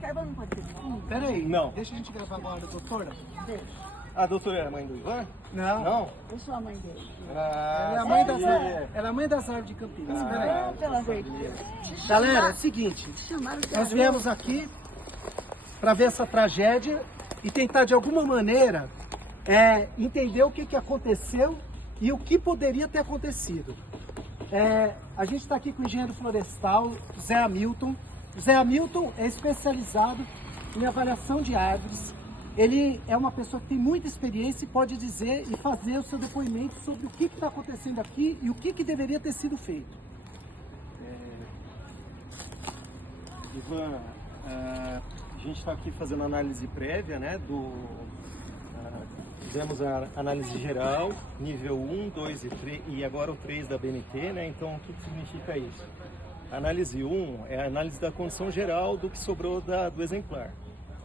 carvão não pode ser fundo? Peraí, Não. deixa a gente gravar agora, doutora. Deixa. A doutora é a mãe do Ivan? Não. Não? Eu sou a mãe dele. Ela é a Ah, mãe das sabia. árvores. Ela é a mãe das árvores de Campinas. Peraí. Ah, pelo amor de Deus. Galera, é o seguinte. Chamaram de Nós viemos aqui para ver essa tragédia e tentar de alguma maneira entender o que aconteceu e o que poderia ter acontecido. A gente está aqui com o engenheiro florestal, Zé Hamilton. O Zé Hamilton é especializado em avaliação de árvores. Ele é uma pessoa que tem muita experiência e pode dizer e fazer o seu depoimento sobre o que está acontecendo aqui e o que deveria ter sido feito. Ivan, a gente está aqui fazendo análise prévia, né, fizemos a análise geral, nível 1, 2 e 3, e agora o 3 da BNT, né, então o que significa isso? A análise 1 é a análise da condição geral do que sobrou do exemplar.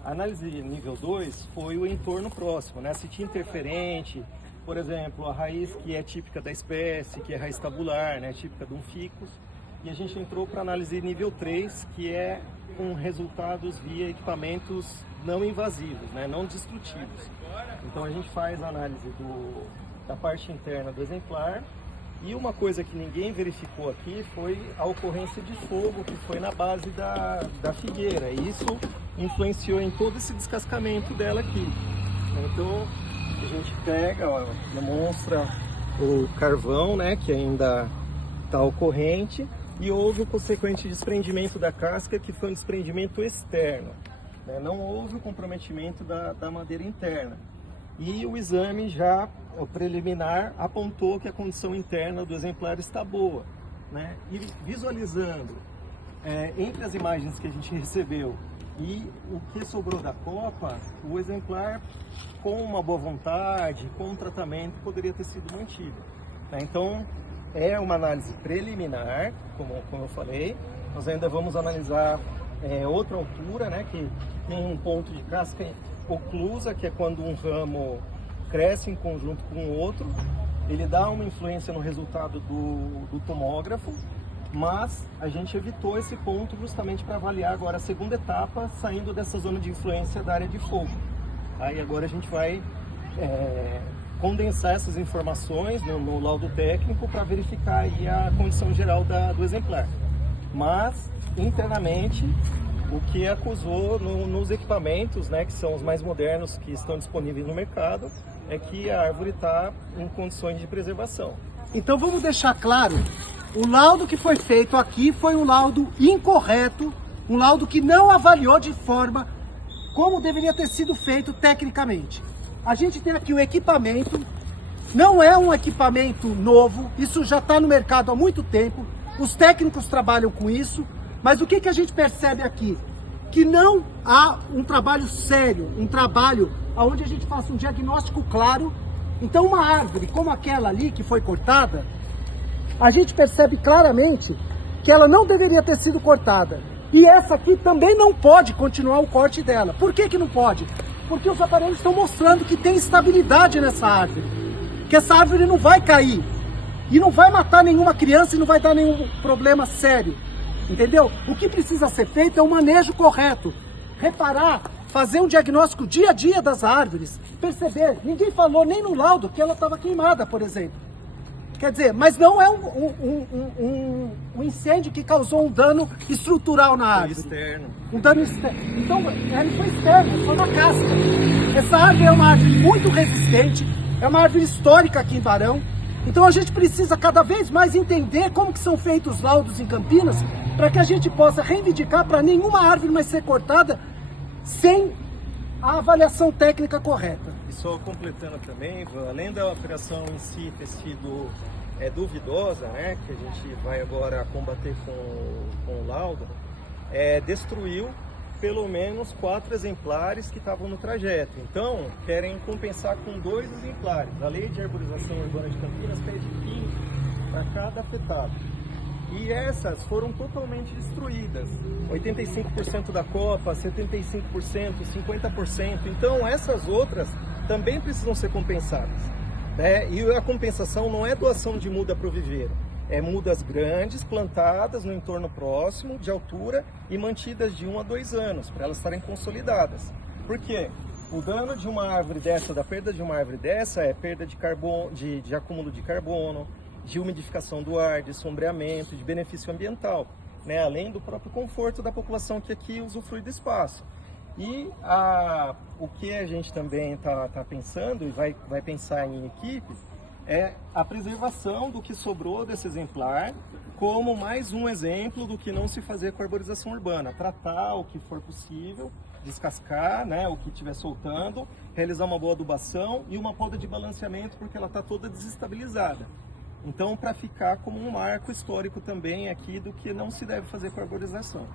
A análise nível 2 foi o entorno próximo, né, se tinha interferente, por exemplo, a raiz que é típica da espécie, que é raiz tabular, né, típica de um ficus, e a gente entrou para a análise nível 3, que é com resultados via equipamentos não invasivos, né, não destrutivos. Então a gente faz a análise da parte interna do exemplar, e uma coisa que ninguém verificou aqui foi a ocorrência de fogo que foi na base da figueira, e isso influenciou em todo esse descascamento dela aqui. Então a gente pega, ó, demonstra o carvão, né, que ainda está ocorrente, e houve o consequente desprendimento da casca, que foi um desprendimento externo, né? Não houve o comprometimento da madeira interna. E o exame já, o preliminar, apontou que a condição interna do exemplar está boa, né? E visualizando entre as imagens que a gente recebeu e o que sobrou da copa, o exemplar, com uma boa vontade, com um tratamento, poderia ter sido mantido, né? Então, é uma análise preliminar, como eu falei. Nós ainda vamos analisar outra altura, né, que tem um ponto de casca oclusa, que é quando um ramo cresce em conjunto com o outro. Ele dá uma influência no resultado do tomógrafo, mas a gente evitou esse ponto justamente para avaliar agora a segunda etapa, saindo dessa zona de influência da área de fogo. Aí agora a gente vai condensar essas informações no laudo técnico para verificar aí a condição geral do exemplar. Mas, internamente, o que acusou nos equipamentos, né, que são os mais modernos que estão disponíveis no mercado, é que a árvore está em condições de preservação. Então vamos deixar claro, o laudo que foi feito aqui foi um laudo incorreto, um laudo que não avaliou de forma como deveria ter sido feito tecnicamente. A gente tem aqui o equipamento, não é um equipamento novo, isso já está no mercado há muito tempo, os técnicos trabalham com isso, mas o que a gente percebe aqui? Que não há um trabalho sério, um trabalho onde a gente faça um diagnóstico claro. Então uma árvore como aquela ali que foi cortada, a gente percebe claramente que ela não deveria ter sido cortada. E essa aqui também não pode continuar o corte dela. Por que não pode? Porque os aparelhos estão mostrando que tem estabilidade nessa árvore, que essa árvore não vai cair, e não vai matar nenhuma criança e não vai dar nenhum problema sério, entendeu? O que precisa ser feito é um manejo correto, reparar, fazer um diagnóstico dia a dia das árvores, perceber, ninguém falou nem no laudo que ela estava queimada, por exemplo. Quer dizer, mas não é um incêndio que causou um dano estrutural na árvore. Externo. Um dano externo. Então, ele foi externo, só na casca. Essa árvore é uma árvore muito resistente, é uma árvore histórica aqui em Barão. Então a gente precisa cada vez mais entender como que são feitos os laudos em Campinas, para que a gente possa reivindicar para nenhuma árvore mais ser cortada sem a avaliação técnica correta. E só completando também, Ivan, além da operação em si ter sido duvidosa, né, que a gente vai agora combater com o laudo, destruiu pelo menos 4 exemplares que estavam no trajeto. Então, querem compensar com 2 exemplares. A Lei de Arborização Urbana de Campinas pede 15 para cada afetado. E essas foram totalmente destruídas. 85% da copa, 75%, 50%. Então, essas outras também precisam ser compensadas, né? E a compensação não é doação de muda para o viveiro. mudas grandes, plantadas no entorno próximo, de altura e mantidas de 1 a 2 anos, para elas estarem consolidadas. Por quê? O dano de uma árvore dessa, da perda de uma árvore dessa, é perda de carbono, de acúmulo de carbono, de umidificação do ar, de sombreamento, de benefício ambiental, né? Além do próprio conforto da população que aqui usufrui do espaço. E o que a gente também está pensando e vai pensar em equipe é a preservação do que sobrou desse exemplar como mais um exemplo do que não se fazer com a arborização urbana. Tratar o que for possível, descascar, né, o que estiver soltando, realizar uma boa adubação e uma poda de balanceamento porque ela está toda desestabilizada. Então, para ficar como um marco histórico também aqui do que não se deve fazer com a arborização.